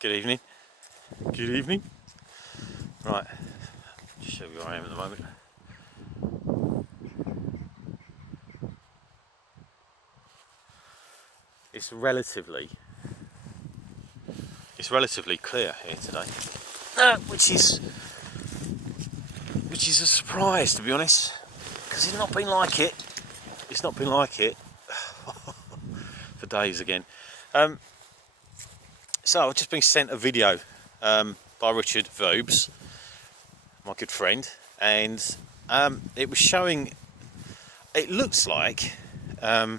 Good evening. Good evening. Right, just show you where I am at the moment. It's relatively clear here today, which is a surprise, to be honest, because it's not been like it. It's not been like it for days again. So I've just been sent a video by Mr Vobes, my good friend, and it was showing. It looks like a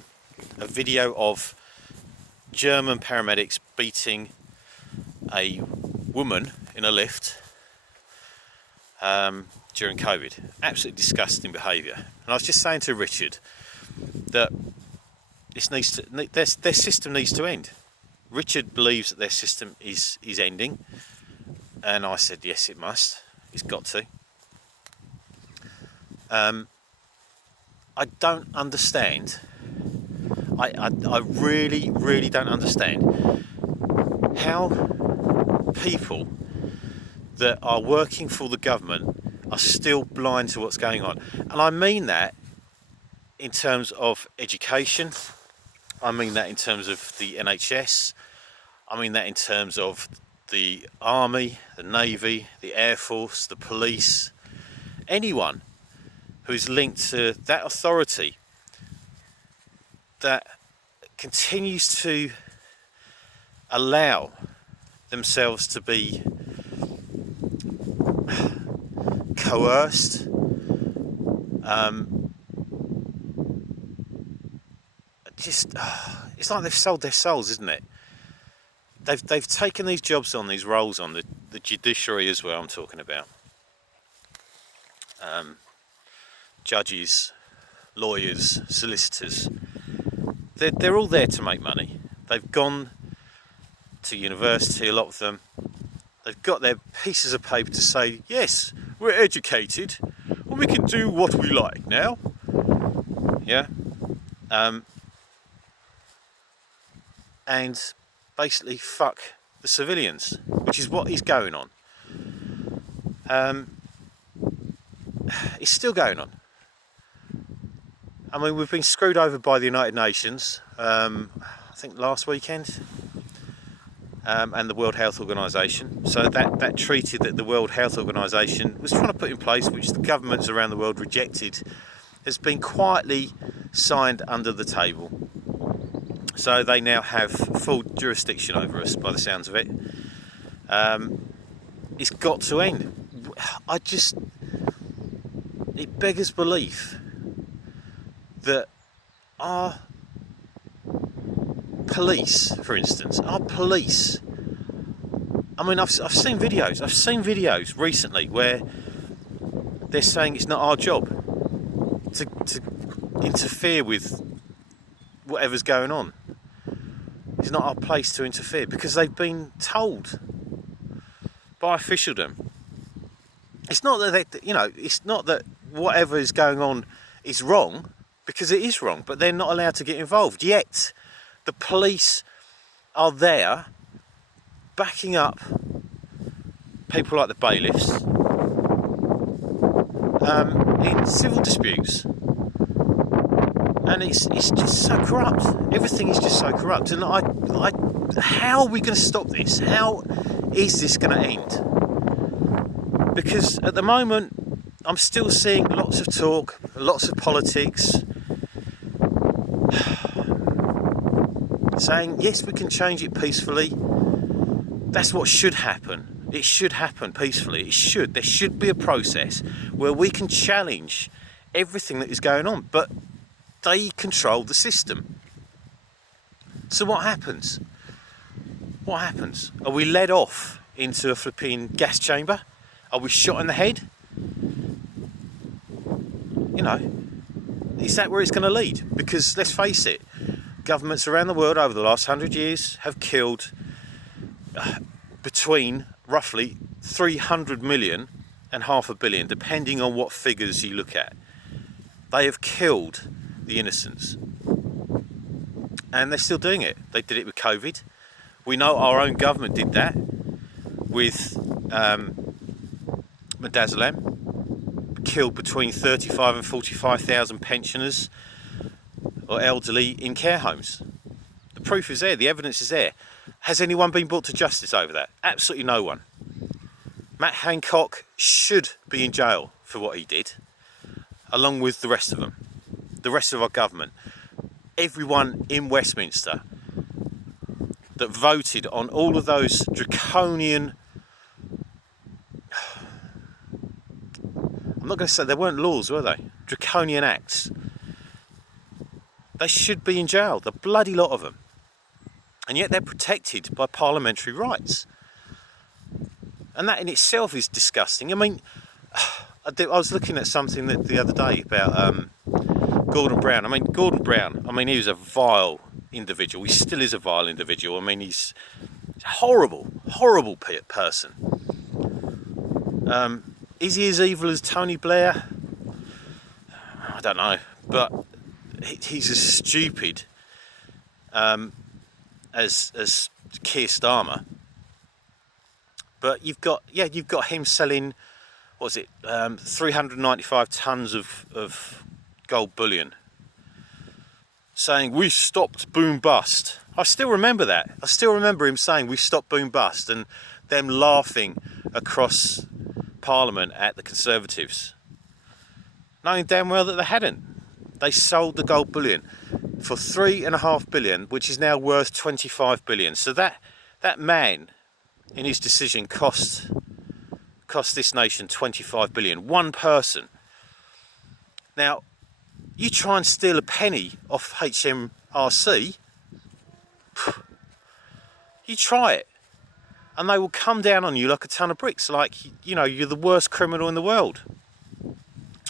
video of German paramedics beating a woman in a lift during COVID. Absolutely disgusting behaviour. And I was just saying to Richard that their system needs to end. Richard believes that their system is ending, and I said yes, it must. It's got to. I don't understand. I really don't understand how people that are working for the government are still blind to what's going on. And I mean that in terms of education. I mean that in terms of the NHS. I mean that in terms of the Army, the Navy, the Air Force, the police. Anyone who's linked to that authority that continues to allow themselves to be coerced, it's like they've sold their souls, isn't it? They've taken these jobs on, these roles on, the judiciary as well, I'm talking about. Judges, lawyers, solicitors, they're all there to make money. They've gone to university, a lot of them. They've got their pieces of paper to say, yes, we're educated and we can do what we like now. Yeah. And basically fuck the civilians, which is what is going on. It's still going on. I mean, we've been screwed over by the United Nations, I think last weekend, and the World Health Organization. So that treaty that the World Health Organization was trying to put in place, which the governments around the world rejected, has been quietly signed under the table. So they now have full jurisdiction over us, by the sounds of it. It's got to end. It beggars belief that our police, for instance, I mean, I've seen videos recently where they're saying it's not our job to interfere with whatever's going on. It's not our place to interfere because they've been told by officialdom. It's not that it's not that whatever is going on is wrong, because it is wrong, but they're not allowed to get involved. Yet the police are there backing up people like the bailiffs in civil disputes. And it's just so corrupt. Everything is just so corrupt. And how are we going to stop this? How is this going to end? Because at the moment, I'm still seeing lots of talk, lots of politics, saying, yes, we can change it peacefully. That's what should happen. It should happen peacefully. There should be a process where we can challenge everything that is going on. But they control the system. So what happens? What happens? Are we led off into a flipping gas chamber? Are we shot in the head? Is that where it's going to lead? Because let's face it, governments around the world over the last 100 years have killed between roughly 300 million and 500 million, depending on what figures you look at. They have killed the innocents. And they're still doing it. They did it with COVID. We know our own government did that with Midazolam, killed between 35 and 45,000 pensioners or elderly in care homes. The proof is there, the evidence is there. Has anyone been brought to justice over that? Absolutely no one. Matt Hancock should be in jail for what he did, along with the rest of them, the rest of our government. Everyone in Westminster that voted on all of those draconian, I'm not going to say they weren't laws, were they? Draconian acts. They should be in jail, the bloody lot of them. And yet they're protected by parliamentary rights. And that in itself is disgusting. I mean, I was looking at something the other day about Gordon Brown. I mean, Gordon Brown, he was a vile individual. He still is a vile individual. I mean, he's a horrible person. Is he as evil as Tony Blair? I don't know. But he's as stupid as Keir Starmer. But you've got him selling, 395 tons of gold bullion, saying we stopped boom bust. I still remember that. I still remember him saying we stopped boom bust, and them laughing across Parliament at the Conservatives, knowing damn well that they hadn't. They sold the gold bullion for $3.5 billion, which is now worth $25 billion. So that man, in his decision, cost this nation $25 billion. One person. Now, you try and steal a penny off HMRC, you try it, and they will come down on you like a ton of bricks, like, you're the worst criminal in the world.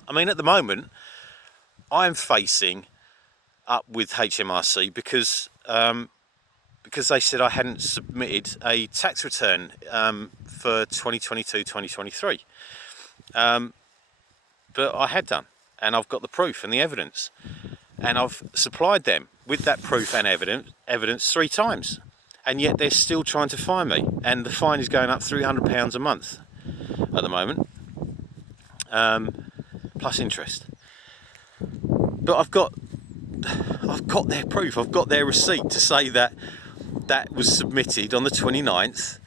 I mean, at the moment, I'm facing up with HMRC because they said I hadn't submitted a tax return for 2022-2023. But I had done, and I've got the proof and the evidence, and I've supplied them with that proof and evidence 3 times, and yet they're still trying to fine me, and the fine is going up £300 a month at the moment, plus interest. But I've got their proof, I've got their receipt to say that was submitted on the 29th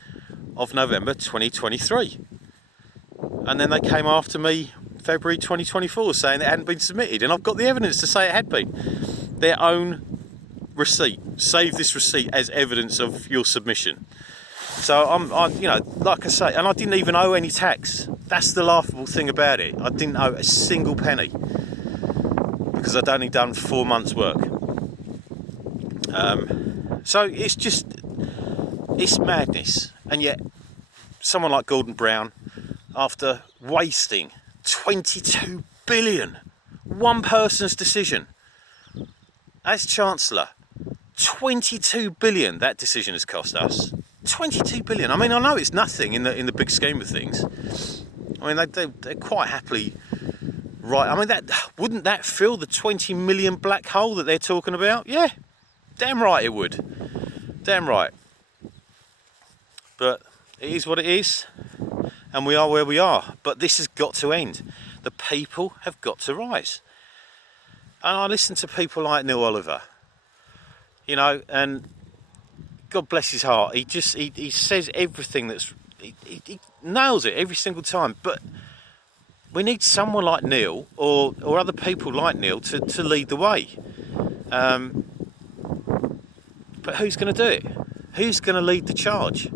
of November 2023. And then they came after me February 2024 saying it hadn't been submitted, and I've got the evidence to say it had been. Their own receipt. Save this receipt as evidence of your submission. So I'm like I say, and I didn't even owe any tax. That's the laughable thing about it. I didn't owe a single penny because I'd only done 4 months' work. So it's madness. And yet, someone like Gordon Brown, after wasting 22 billion, one person's decision, as Chancellor, 22 billion that decision has cost us. 22 billion. I mean, I know it's nothing in the big scheme of things. I mean, they're quite happily right. I mean, wouldn't that fill the 20 million black hole that they're talking about? Yeah, damn right it would. Damn right. But it is what it is, and we are where we are. But this has got to end. The people have got to rise. And I listen to people like Neil Oliver, and God bless his heart. He says everything he nails it every single time. But we need someone like Neil or other people like Neil to lead the way. But who's going to do it? Who's going to lead the charge?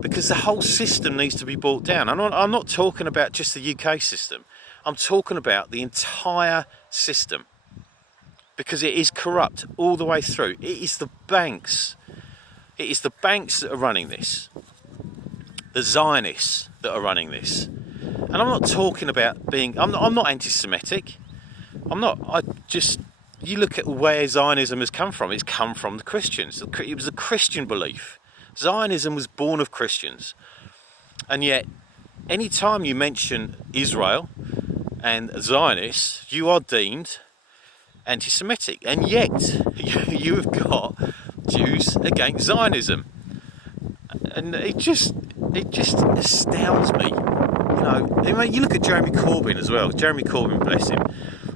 Because the whole system needs to be brought down. I'm not talking about just the UK system. I'm talking about the entire system. Because it is corrupt all the way through. It is the banks. It is the banks that are running this. The Zionists that are running this. And I'm not talking about I'm not anti-Semitic. I'm not. You look at where Zionism has come from. It's come from the Christians. It was a Christian belief. Zionism was born of Christians. And yet, any time you mention Israel and Zionists, you are deemed anti-Semitic. And yet, you have got Jews against Zionism. and it just astounds me. You know, I mean, you look at Jeremy Corbyn as well. Jeremy Corbyn, bless him.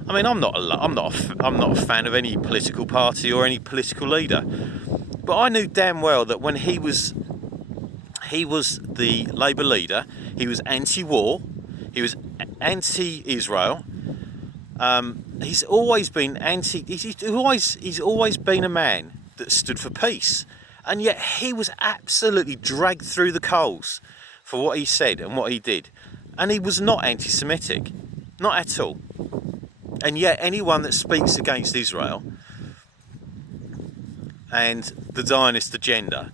I mean, I'm not a fan of any political party or any political leader, but I knew damn well that when he was the Labour leader, he was anti-war, he was anti-Israel. He's always been he's always been a man that stood for peace, and yet he was absolutely dragged through the coals for what he said and what he did, and he was not anti-Semitic, not at all. And yet anyone that speaks against Israel and the Zionist agenda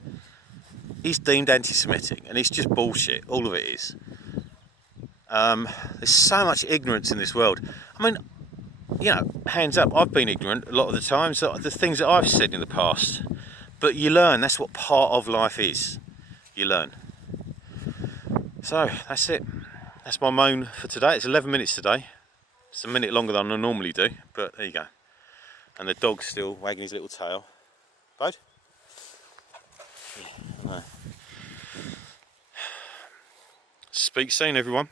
is deemed anti-Semitic, and it's just bullshit. All of it is. There's so much ignorance in this world. I mean, you know, hands up, I've been ignorant a lot of the times, the things that I've said in the past. But you learn, that's what part of life is. You learn. So, that's it. That's my moan for today. It's 11 minutes today. It's a minute longer than I normally do, but there you go. And the dog's still wagging his little tail. Bud? Yeah, I know. Speak soon, everyone.